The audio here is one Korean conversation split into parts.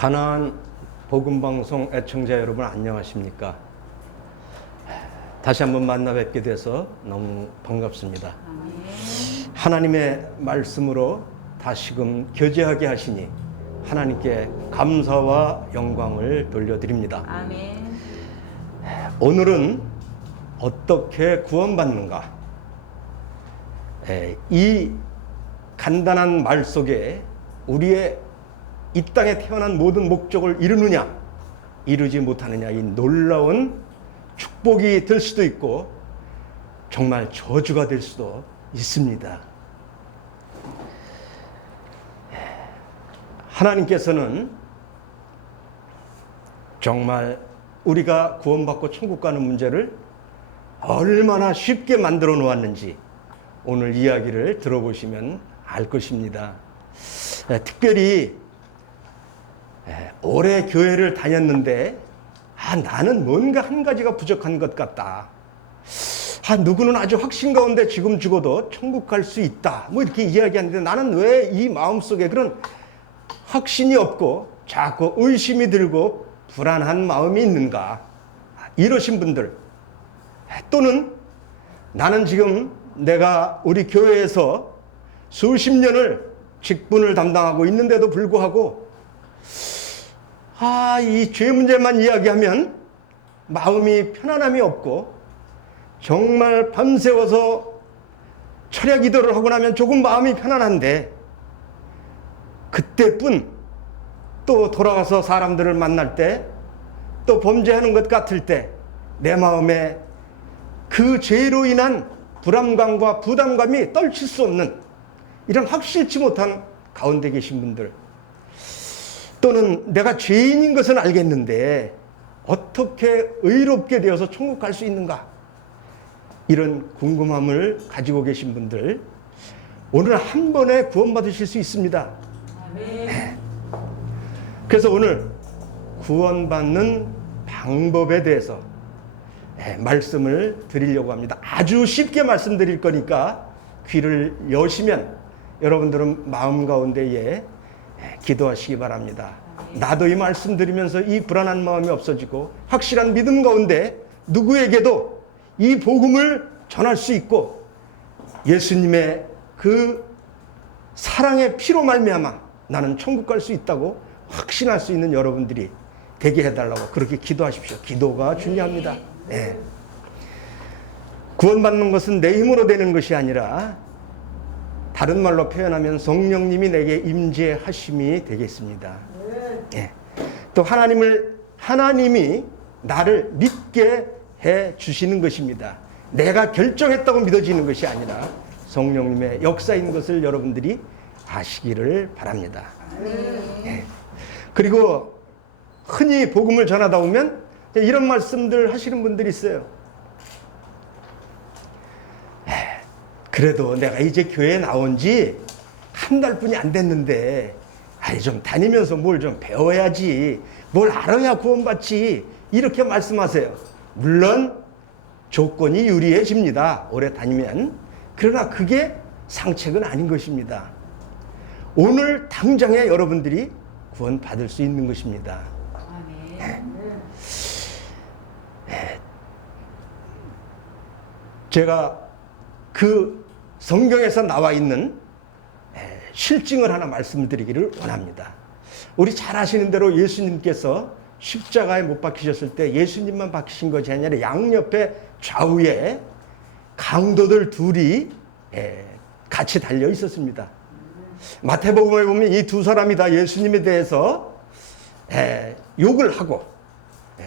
가나안 복음방송 애청자 여러분 안녕하십니까? 다시 한번 만나 뵙게 돼서 너무 반갑습니다. 하나님의 말씀으로 다시금 교제하게 하시니 하나님께 감사와 영광을 돌려드립니다. 아멘. 오늘은 어떻게 구원받는가? 이 간단한 말 속에 우리의 이 땅에 태어난 모든 목적을 이루느냐, 이루지 못하느냐, 이 놀라운 축복이 될 수도 있고 정말 저주가 될 수도 있습니다. 하나님께서는 정말 우리가 구원받고 천국 가는 문제를 얼마나 쉽게 만들어 놓았는지 오늘 이야기를 들어보시면 알 것입니다. 특별히 오래 교회를 다녔는데 나는 뭔가 한 가지가 부족한 것 같다. 누구는 아주 확신 가운데 지금 죽어도 천국 갈 수 있다. 뭐 이렇게 이야기하는데 나는 왜 이 마음속에 그런 확신이 없고 자꾸 의심이 들고 불안한 마음이 있는가? 이러신 분들, 또는 나는 지금 내가 우리 교회에서 수십 년을 직분을 담당하고 있는데도 불구하고 이 죄 문제만 이야기하면 마음이 편안함이 없고 정말 밤새워서 철야 기도를 하고 나면 조금 마음이 편안한데 그때뿐 또 돌아가서 사람들을 만날 때 또 범죄하는 것 같을 때 내 마음에 그 죄로 인한 불안감과 부담감이 떨칠 수 없는 이런 확실치 못한 가운데 계신 분들, 또는 내가 죄인인 것은 알겠는데 어떻게 의롭게 되어서 천국 갈 수 있는가, 이런 궁금함을 가지고 계신 분들, 오늘 한 번에 구원받으실 수 있습니다. 아멘. 그래서 오늘 구원받는 방법에 대해서 말씀을 드리려고 합니다. 아주 쉽게 말씀드릴 거니까 귀를 여시면 여러분들은 마음 가운데에 기도하시기 바랍니다. 나도 이 말씀 드리면서 이 불안한 마음이 없어지고 확실한 믿음 가운데 누구에게도 이 복음을 전할 수 있고 예수님의 그 사랑의 피로 말미암아 나는 천국 갈 수 있다고 확신할 수 있는 여러분들이 되게 해달라고 그렇게 기도하십시오. 기도가 중요합니다. 네. 구원받는 것은 내 힘으로 되는 것이 아니라 다른 말로 표현하면 성령님이 내게 임재하심이 되겠습니다. 네. 또 하나님이 나를 믿게 해 주시는 것입니다. 내가 결정했다고 믿어지는 것이 아니라 성령님의 역사인 것을 여러분들이 아시기를 바랍니다. 네. 그리고 흔히 복음을 전하다 보면 이런 말씀들 하시는 분들이 있어요. 그래도 내가 이제 교회에 나온 지 한 달뿐이 안 됐는데 좀 다니면서 뭘 좀 배워야지, 뭘 알아야 구원받지, 이렇게 말씀하세요. 물론 조건이 유리해집니다, 오래 다니면. 그러나 그게 상책은 아닌 것입니다. 오늘 당장에 여러분들이 구원받을 수 있는 것입니다. 제가 그 성경에서 나와 있는 실증을 하나 말씀드리기를 원합니다. 우리 잘 아시는 대로 예수님께서 십자가에 못 박히셨을 때 예수님만 박히신 것이 아니라 양옆에 좌우에 강도들 둘이 같이 달려 있었습니다. 마태복음에 보면 이 두 사람이 다 예수님에 대해서 욕을 하고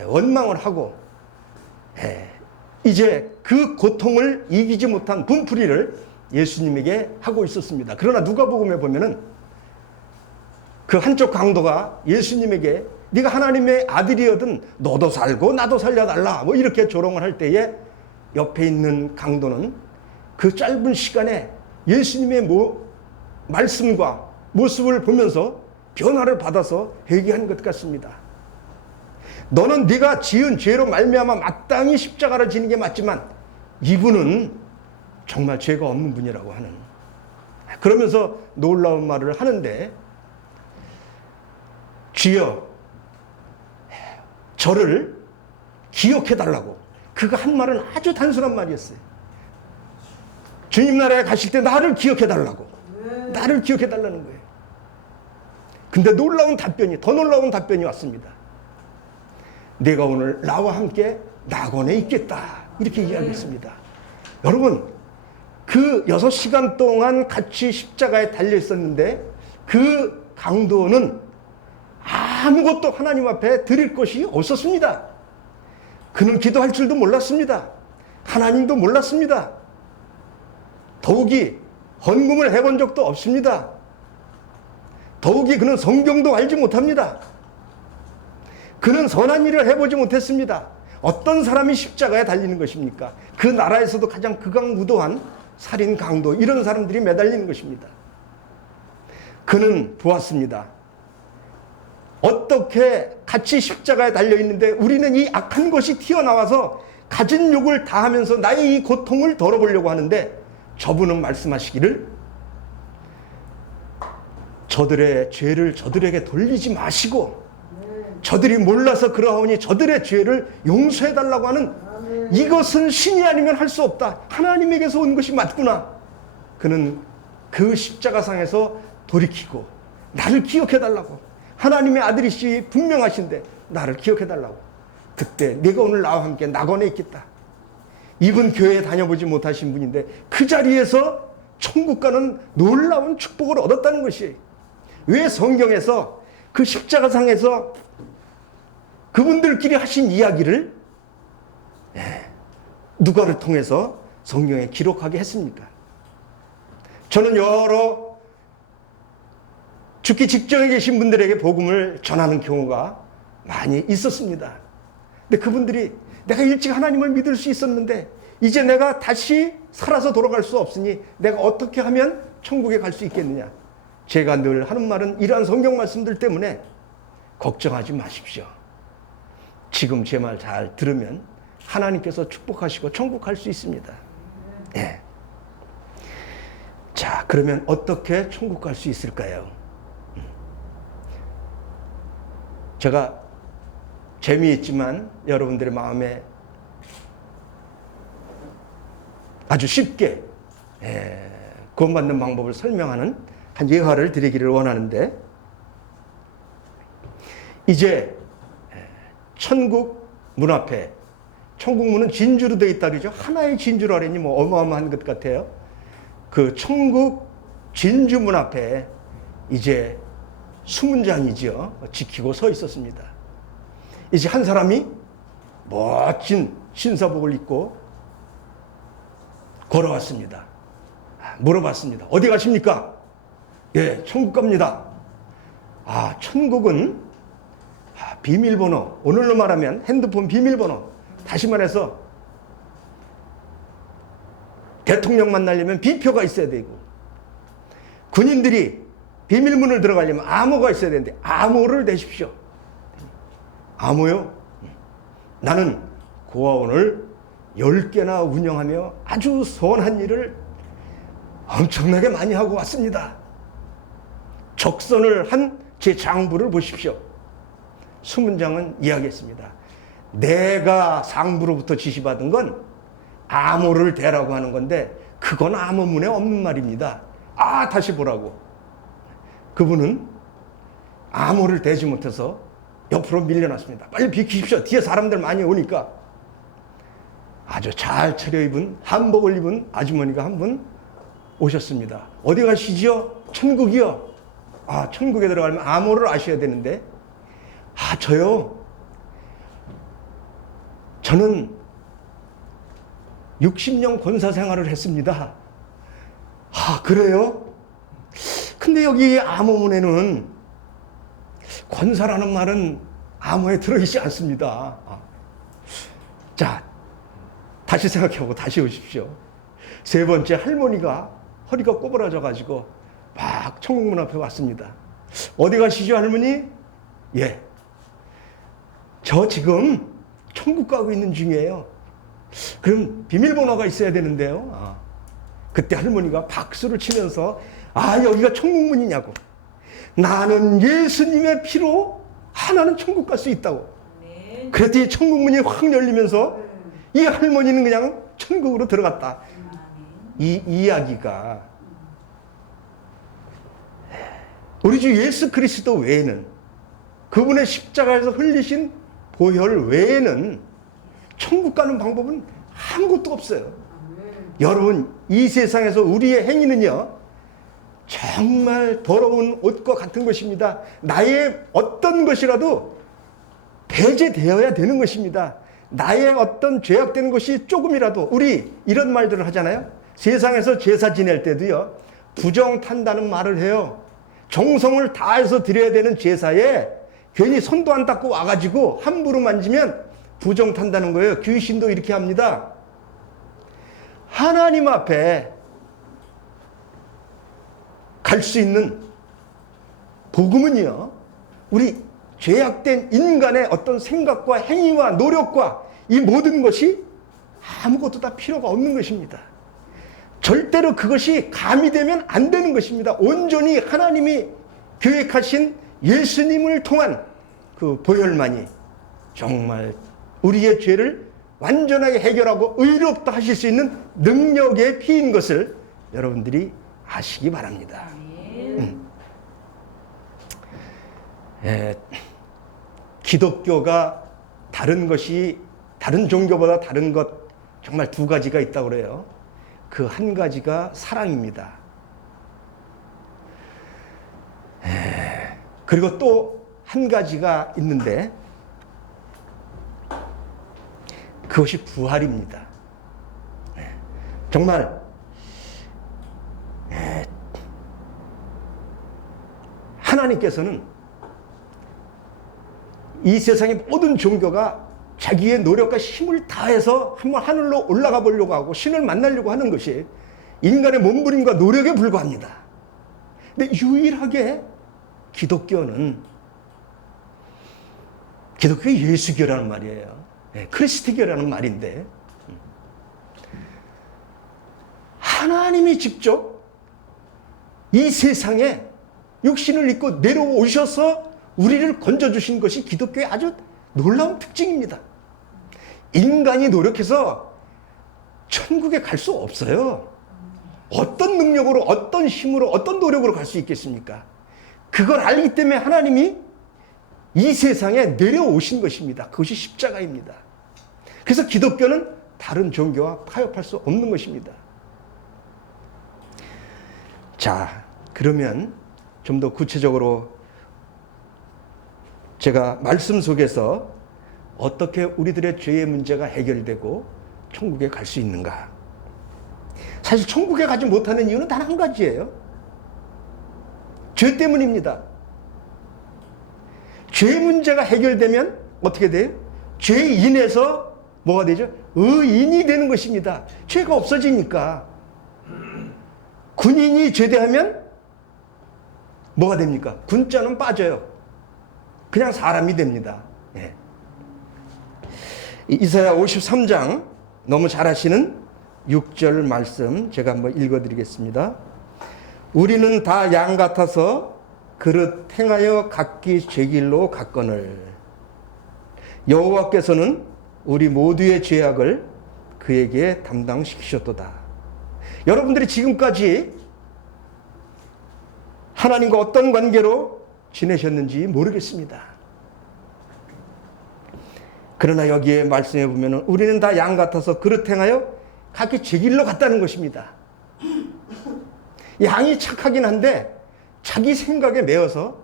원망을 하고 이제 그 고통을 이기지 못한 분풀이를 예수님에게 하고 있었습니다. 그러나 누가복음에 보면은 그 한쪽 강도가 예수님에게 네가 하나님의 아들이거든 너도 살고 나도 살려달라 뭐 이렇게 조롱을 할 때에 옆에 있는 강도는 그 짧은 시간에 예수님의 말씀과 모습을 보면서 변화를 받아서 회개한 것 같습니다. 너는 네가 지은 죄로 말미암아 마땅히 십자가를 지는 게 맞지만 이분은 정말 죄가 없는 분이라고 하는, 그러면서 놀라운 말을 하는데 주여 저를 기억해달라고. 그거 한 말은 아주 단순한 말이었어요. 주님 나라에 가실 때 나를 기억해달라고. 나를 기억해달라는 거예요. 근데 놀라운 답변이, 더 놀라운 답변이 왔습니다. 내가 오늘 나와 함께 낙원에 있겠다. 이렇게 이야기했습니다. 여러분, 그 6시간 동안 같이 십자가에 달려 있었는데 그 강도는 아무것도 하나님 앞에 드릴 것이 없었습니다. 그는 기도할 줄도 몰랐습니다. 하나님도 몰랐습니다. 더욱이 헌금을 해본 적도 없습니다. 더욱이 그는 성경도 알지 못합니다. 그는 선한 일을 해보지 못했습니다. 어떤 사람이 십자가에 달리는 것입니까? 그 나라에서도 가장 극악무도한 살인 강도, 이런 사람들이 매달리는 것입니다. 그는 보았습니다. 어떻게 같이 십자가에 달려있는데 우리는 이 악한 것이 튀어나와서 가진 욕을 다 하면서 나의 이 고통을 덜어보려고 하는데, 저분은 말씀하시기를 저들의 죄를 저들에게 돌리지 마시고 저들이 몰라서 그러하오니 저들의 죄를 용서해달라고 하는, 이것은 신이 아니면 할 수 없다. 하나님에게서 온 것이 맞구나. 그는 그 십자가상에서 돌이키고 나를 기억해달라고. 하나님의 아들이시 분명하신데 나를 기억해달라고. 그때 내가 오늘 나와 함께 낙원에 있겠다. 이분 교회에 다녀보지 못하신 분인데 그 자리에서 천국 가는 놀라운 축복을 얻었다는 것이, 왜 성경에서 그 십자가상에서 그분들끼리 하신 이야기를 누가를 통해서 성경에 기록하게 했습니까? 저는 여러 죽기 직전에 계신 분들에게 복음을 전하는 경우가 많이 있었습니다. 근데 그분들이 내가 일찍 하나님을 믿을 수 있었는데 이제 내가 다시 살아서 돌아갈 수 없으니 내가 어떻게 하면 천국에 갈 수 있겠느냐. 제가 늘 하는 말은 이러한 성경 말씀들 때문에 걱정하지 마십시오. 지금 제 말 잘 들으면 하나님께서 축복하시고 천국 갈 수 있습니다. 예. 자, 그러면 어떻게 천국 갈 수 있을까요? 제가 재미있지만 여러분들의 마음에 아주 쉽게 구원받는 방법을 설명하는 한 예화를 드리기를 원하는데, 이제 천국 문 앞에, 천국 문은 진주로 되어 있다 그러죠. 하나의 진주로 하려니 뭐 어마어마한 것 같아요. 그 천국 진주 문 앞에 이제 수문장이지요. 지키고 서 있었습니다. 이제 한 사람이 멋진 신사복을 입고 걸어왔습니다. 물어봤습니다. 어디 가십니까? 예, 천국 갑니다. 아, 천국은 비밀번호, 오늘로 말하면 핸드폰 비밀번호, 다시 말해서 대통령 만나려면 비표가 있어야 되고, 군인들이 비밀문을 들어가려면 암호가 있어야 되는데 암호를 내십시오. 암호요? 나는 고아원을 10개나 운영하며 아주 선한 일을 엄청나게 많이 하고 왔습니다. 적선을 한 제 장부를 보십시오. 수문장은 이야기했습니다. 내가 상부로부터 지시받은 건 암호를 대라고 하는 건데 그건 암호문에 없는 말입니다. 아, 다시 보라고. 그분은 암호를 대지 못해서 옆으로 밀려났습니다. 빨리 비키십시오. 뒤에 사람들 많이 오니까. 아주 잘 차려입은 한복을 입은 아주머니가 한 분 오셨습니다. 어디 가시지요? 천국이요. 아, 천국에 들어가려면 암호를 아셔야 되는데, 아, 저요. 저는 60년 권사 생활을 했습니다. 아, 그래요? 근데 여기 암호문에는 권사라는 말은 암호에 들어있지 않습니다. 자, 다시 생각해보고 다시 오십시오. 세 번째, 할머니가 허리가 꼬부라져가지고 막 천국문 앞에 왔습니다. 어디 가시죠, 할머니? 예. 저 지금 천국 가고 있는 중이에요. 그럼 비밀번호가 있어야 되는데요. 그때 할머니가 박수를 치면서, 아, 여기가 천국문이냐고. 나는 예수님의 피로 하나는 천국 갈 수 있다고. 그랬더니 천국 문이 확 열리면서 이 할머니는 그냥 천국으로 들어갔다. 이 이야기가 우리 주 예수 그리스도 외에는, 그분의 십자가에서 흘리신 보혈 외에는 천국 가는 방법은 아무것도 없어요. 여러분, 이 세상에서 우리의 행위는요, 정말 더러운 옷과 같은 것입니다. 나의 어떤 것이라도 배제되어야 되는 것입니다. 나의 어떤 죄악되는 것이 조금이라도, 우리 이런 말들을 하잖아요. 세상에서 제사 지낼 때도요, 부정탄다는 말을 해요. 정성을 다해서 드려야 되는 제사에 괜히 손도 안 닦고 와가지고 함부로 만지면 부정탄다는 거예요. 귀신도 이렇게 합니다. 하나님 앞에 갈 수 있는 복음은요, 우리 죄악된 인간의 어떤 생각과 행위와 노력과 이 모든 것이 아무것도 다 필요가 없는 것입니다. 절대로 그것이 가미되면 안 되는 것입니다. 온전히 하나님이 계획하신 예수님을 통한 그 보혈만이 정말 우리의 죄를 완전하게 해결하고 의롭다 하실 수 있는 능력의 피인 것을 여러분들이 아시기 바랍니다. 기독교가 다른 것이, 다른 종교보다 다른 것 정말 두 가지가 있다고 그래요. 그 한 가지가 사랑입니다. 그리고 또 한 가지가 있는데 그것이 부활입니다. 정말 하나님께서는 이 세상의 모든 종교가 자기의 노력과 힘을 다해서 한번 하늘로 올라가 보려고 하고 신을 만나려고 하는 것이 인간의 몸부림과 노력에 불과합니다. 근데 유일하게 기독교는, 기독교가 예수교라는 말이에요. 크리스트교라는 말인데, 하나님이 직접 이 세상에 육신을 입고 내려오셔서 우리를 건져주신 것이 기독교의 아주 놀라운 특징입니다. 인간이 노력해서 천국에 갈 수 없어요. 어떤 능력으로, 어떤 힘으로, 어떤 노력으로 갈 수 있겠습니까? 그걸 알기 때문에 하나님이 이 세상에 내려오신 것입니다. 그것이 십자가입니다. 그래서 기독교는 다른 종교와 타협할 수 없는 것입니다. 자, 그러면 좀 더 구체적으로 제가 말씀 속에서 어떻게 우리들의 죄의 문제가 해결되고 천국에 갈 수 있는가? 사실 천국에 가지 못하는 이유는 단 한 가지예요. 죄 때문입니다. 죄 문제가 해결되면 어떻게 돼요? 죄인에서 뭐가 되죠? 의인이 되는 것입니다. 죄가 없어지니까. 군인이 제대하면 뭐가 됩니까? 군자는 빠져요. 그냥 사람이 됩니다. 예. 이사야 53장 너무 잘 아시는 6절 말씀 제가 한번 읽어드리겠습니다. 우리는 다 양 같아서 그릇 행하여 각기 제 길로 갔거늘 여호와께서는 우리 모두의 죄악을 그에게 담당시키셨도다. 여러분들이 지금까지 하나님과 어떤 관계로 지내셨는지 모르겠습니다. 그러나 여기에 말씀해 보면 우리는 다 양 같아서 그릇 행하여 각기 제 길로 갔다는 것입니다. 양이 착하긴 한데 자기 생각에 매여서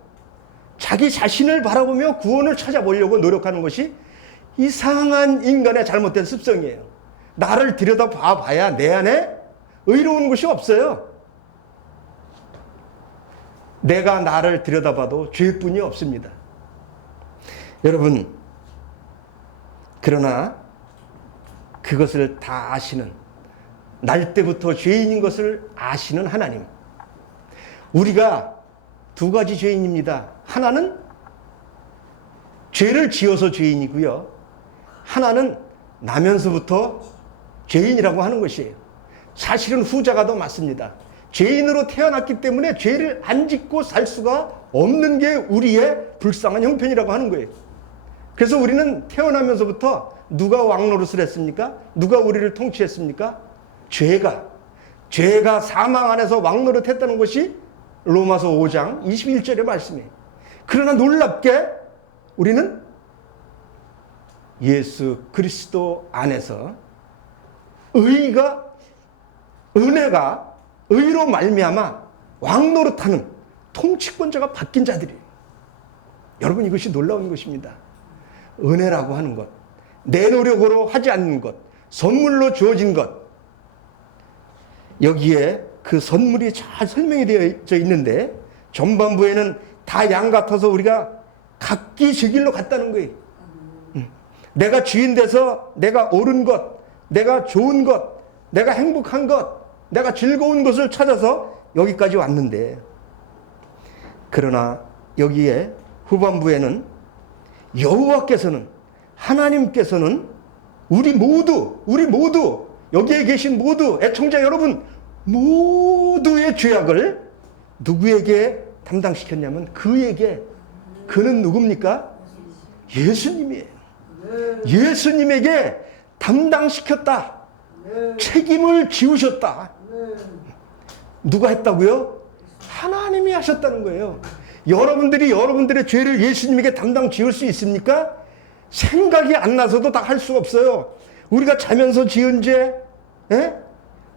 자기 자신을 바라보며 구원을 찾아보려고 노력하는 것이 이상한 인간의 잘못된 습성이에요. 나를 들여다봐야 내 안에 의로운 것이 없어요. 내가 나를 들여다봐도 죄뿐이 없습니다. 여러분, 그러나 그것을 다 아시는, 날 때부터 죄인인 것을 아시는 하나님. 우리가 두 가지 죄인입니다. 하나는 죄를 지어서 죄인이고요. 하나는 나면서부터 죄인이라고 하는 것이에요. 사실은 후자가 더 맞습니다. 죄인으로 태어났기 때문에 죄를 안 짓고 살 수가 없는 게 우리의 불쌍한 형편이라고 하는 거예요. 그래서 우리는 태어나면서부터 누가 왕노릇을 했습니까? 누가 우리를 통치했습니까? 죄가 사망 안에서 왕노릇 했다는 것이 로마서 5장 21절의 말씀이에요. 그러나 놀랍게 우리는 예수 그리스도 안에서 은혜가 의로 말미암아 왕노릇하는 통치권자가 바뀐 자들이에요. 여러분, 이것이 놀라운 것입니다. 은혜라고 하는 것, 내 노력으로 하지 않는 것, 선물로 주어진 것, 여기에 그 선물이 잘 설명이 되어 있는데 전반부에는 다 양 같아서 우리가 각기 제 길로 갔다는 거예요. 내가 주인 돼서 내가 옳은 것, 내가 좋은 것, 내가 행복한 것, 내가 즐거운 것을 찾아서 여기까지 왔는데, 그러나 여기에 후반부에는 여호와께서는, 하나님께서는 우리 모두 여기에 계신 모두 애청자 여러분 모두의 죄악을 누구에게 담당시켰냐면 그는 누굽니까? 예수님이에요. 예수님에게 담당시켰다. 책임을 지우셨다. 누가 했다고요? 하나님이 하셨다는 거예요. 여러분들이 여러분들의 죄를 예수님에게 담당 지을 수 있습니까? 생각이 안 나서도 다 할 수가 없어요. 우리가 자면서 지은 죄,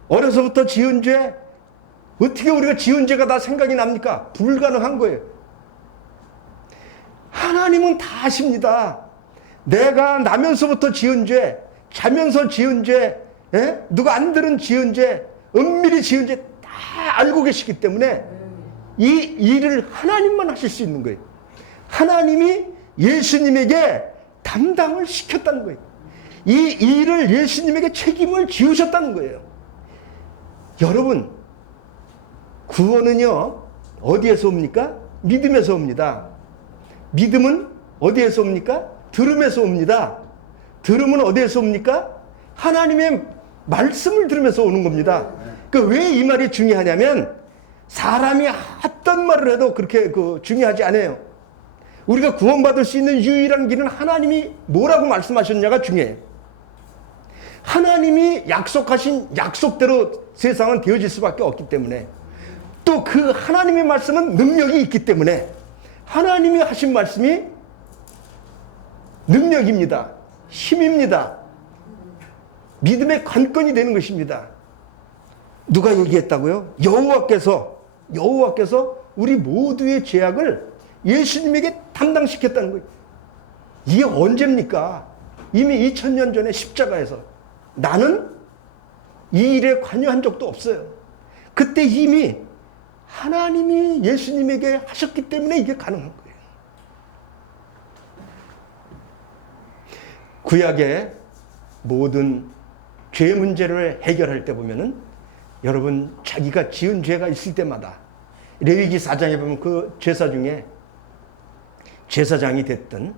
어려서부터 지은 죄, 어떻게 우리가 지은 죄가 다 생각이 납니까? 불가능한 거예요. 하나님은 다 아십니다. 내가 나면서부터 지은 죄, 자면서 지은 죄, 누가 안 들은 지은 죄, 은밀히 지은 죄 다 알고 계시기 때문에 이 일을 하나님만 하실 수 있는 거예요. 하나님이 예수님에게 담당을 시켰다는 거예요. 이 일을 예수님에게 책임을 지우셨다는 거예요. 여러분, 구원은요, 어디에서 옵니까? 믿음에서 옵니다. 믿음은 어디에서 옵니까? 들음에서 옵니다. 들음은 어디에서 옵니까? 하나님의 말씀을 들으면서 오는 겁니다. 왜 이 말이 중요하냐면, 사람이 어떤 말을 해도 그렇게 중요하지 않아요. 우리가 구원받을 수 있는 유일한 길은 하나님이 뭐라고 말씀하셨냐가 중요해요. 하나님이 약속하신 약속대로 세상은 되어질 수밖에 없기 때문에, 또 그 하나님의 말씀은 능력이 있기 때문에 하나님이 하신 말씀이 능력입니다. 힘입니다. 믿음의 관건이 되는 것입니다. 누가 얘기했다고요? 여호와께서 우리 모두의 죄악을 예수님에게 담당시켰다는 거예요. 이게 언제입니까? 이미 2000년 전에 십자가에서. 나는 이 일에 관여한 적도 없어요. 그때 이미 하나님이 예수님에게 하셨기 때문에 이게 가능한 거예요. 구약의 모든 죄 문제를 해결할 때 보면은, 여러분, 자기가 지은 죄가 있을 때마다 레위기 4장에 보면 그 제사 중에 제사장이 됐든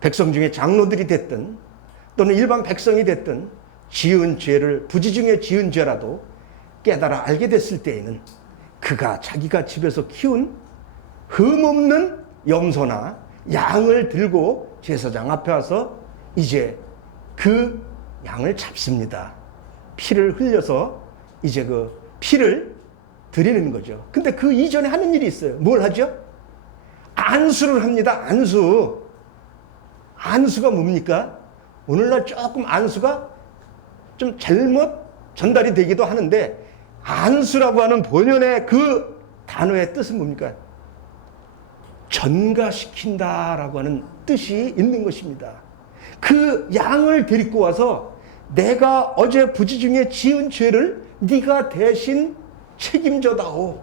백성 중에 장로들이 됐든 또는 일반 백성이 됐든 지은 죄를, 부지 중에 지은 죄라도 깨달아 알게 됐을 때에는 그가 자기가 집에서 키운 흠없는 염소나 양을 들고 제사장 앞에 와서 이제 그 양을 잡습니다. 피를 흘려서 이제 그 피를 드리는 거죠. 근데 그 이전에 하는 일이 있어요. 뭘 하죠? 안수를 합니다. 안수가 뭡니까? 오늘날 조금 안수가 좀 잘못 전달이 되기도 하는데, 안수라고 하는 본연의 그 단어의 뜻은 뭡니까? 전가시킨다라고 하는 뜻이 있는 것입니다. 그 양을 데리고 와서 내가 어제 부지 중에 지은 죄를 네가 대신 책임져다오.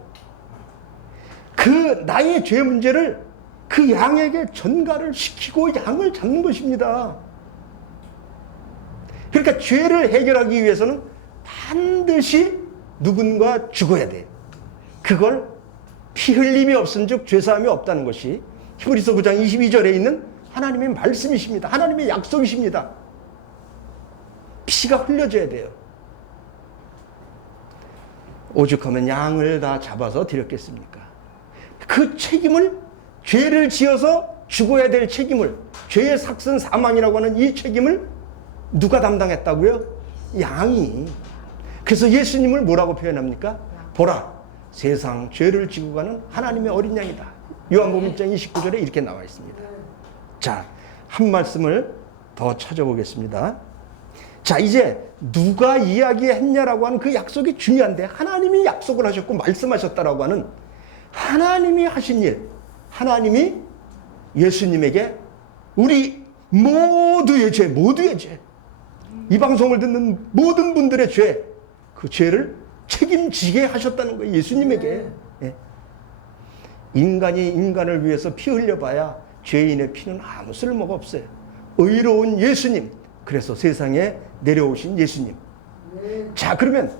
그 나의 죄 문제를 그 양에게 전가를 시키고 양을 잡는 것입니다. 그러니까 죄를 해결하기 위해서는 반드시 누군가 죽어야 돼. 그걸 피 흘림이 없은즉 죄사함이 없다는 것이 히브리서 9장 22절에 있는 하나님의 말씀이십니다. 하나님의 약속이십니다. 피가 흘려져야 돼요. 오죽하면 양을 다 잡아서 드렸겠습니까? 그 책임을, 죄를 지어서 죽어야 될 책임을, 죄의 삭슨 사망이라고 하는 이 책임을 누가 담당했다고요? 양이. 그래서 예수님을 뭐라고 표현합니까? 보라, 세상 죄를 지고 가는 하나님의 어린 양이다. 요한복음 1장 29절에 이렇게 나와 있습니다. 자, 한 말씀을 더 찾아보겠습니다. 자, 이제 누가 이야기했냐라고 하는 그 약속이 중요한데, 하나님이 약속을 하셨고 말씀하셨다라고 하는 하나님이 하신 일, 하나님이 예수님에게 우리 모두의 죄, 이 방송을 듣는 모든 분들의 죄, 그 죄를 책임지게 하셨다는 거예요. 예수님에게. 예. 인간이 인간을 위해서 피 흘려봐야 죄인의 피는 아무 쓸모가 없어요. 의로운 예수님, 그래서 세상에 내려오신 예수님. 자, 그러면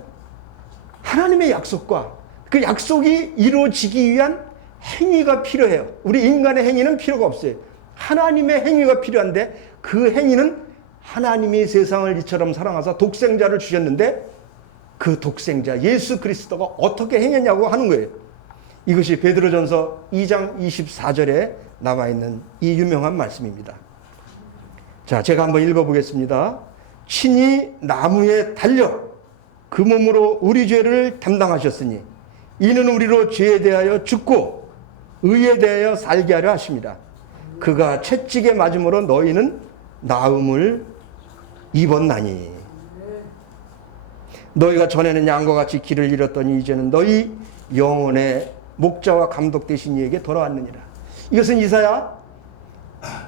하나님의 약속과 그 약속이 이루어지기 위한 행위가 필요해요. 우리 인간의 행위는 필요가 없어요. 하나님의 행위가 필요한데, 그 행위는 하나님이 세상을 이처럼 사랑하사 독생자를 주셨는데, 그 독생자 예수 그리스도가 어떻게 행했냐고 하는 거예요. 이것이 베드로전서 2장 24절에 나와 있는 이 유명한 말씀입니다. 자, 제가 한번 읽어보겠습니다. 친히 나무에 달려 그 몸으로 우리 죄를 담당하셨으니 이는 우리로 죄에 대하여 죽고 의에 대하여 살게 하려 하십니다. 그가 채찍에 맞음으로 너희는 나음을 입었나니. 너희가 전에는 양과 같이 길을 잃었더니 이제는 너희 영혼의 목자와 감독 되신 이에게 돌아왔느니라. 이것은 이사야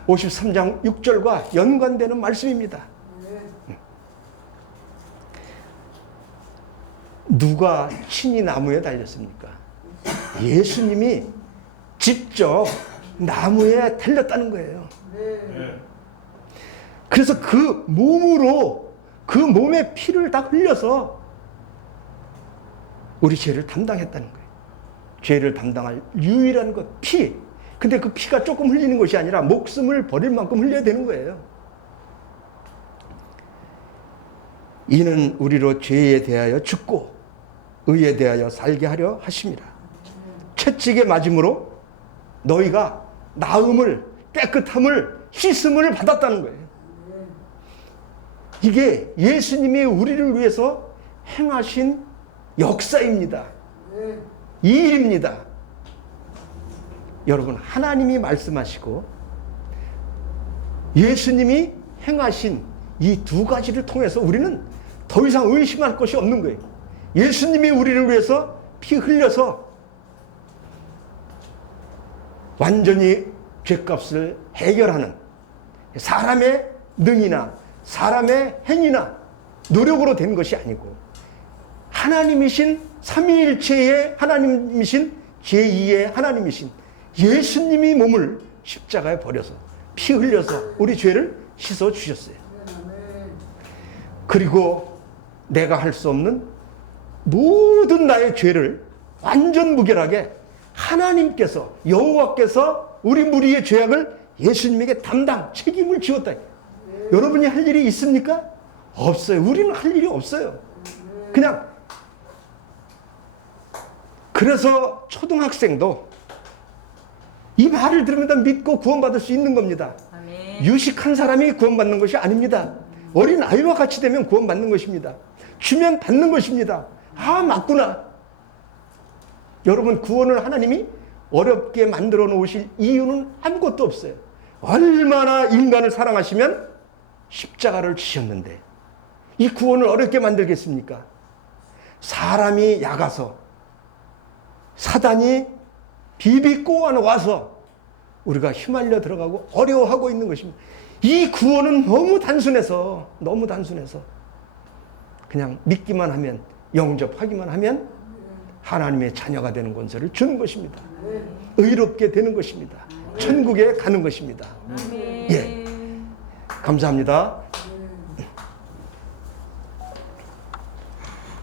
53장 6절과 연관되는 말씀입니다. 누가 친히 나무에 달렸습니까? 예수님이 직접 나무에 달렸다는 거예요. 그래서 그 몸으로, 그 몸의 피를 다 흘려서 우리 죄를 담당했다는 거예요. 죄를 담당할 유일한 것, 피. 근데 그 피가 조금 흘리는 것이 아니라 목숨을 버릴 만큼 흘려야 되는 거예요. 이는 우리로 죄에 대하여 죽고 의에 대하여 살게 하려 하심이라. 채찍에 맞음으로 너희가 나음을, 깨끗함을, 씻음을 받았다는 거예요. 이게 예수님이 우리를 위해서 행하신 역사입니다. 이 일입니다. 여러분, 하나님이 말씀하시고 예수님이 행하신 이 두 가지를 통해서 우리는 더 이상 의심할 것이 없는 거예요. 예수님이 우리를 위해서 피 흘려서 완전히 죄값을 해결하는, 사람의 능이나 사람의 행위나 노력으로 된 것이 아니고 하나님이신 삼위일체의 하나님이신 제2의 하나님이신 예수님이 몸을 십자가에 버려서 피 흘려서 우리 죄를 씻어 주셨어요. 그리고 내가 할 수 없는 모든 나의 죄를 완전 무결하게 하나님께서, 여호와께서 우리 무리의 죄악을 예수님에게 담당, 책임을 지었다. 여러분이 할 일이 있습니까? 없어요. 우리는 할 일이 없어요. 그냥. 그래서 초등학생도 이 말을 들으면 믿고 구원받을 수 있는 겁니다. 아멘. 유식한 사람이 구원받는 것이 아닙니다. 어린 아이와 같이 되면 구원받는 것입니다. 주면 받는 것입니다. 아, 맞구나. 여러분, 구원을 하나님이 어렵게 만들어 놓으실 이유는 아무것도 없어요. 얼마나 인간을 사랑하시면 십자가를 지셨는데 이 구원을 어렵게 만들겠습니까? 사람이 약아서, 사단이 비비꼬아 와서 우리가 휘말려 들어가고 어려워하고 있는 것입니다. 이 구원은 너무 단순해서 그냥 믿기만 하면, 영접하기만 하면 하나님의 자녀가 되는 권세를 주는 것입니다. 의롭게 되는 것입니다. 천국에 가는 것입니다. 예, 감사합니다.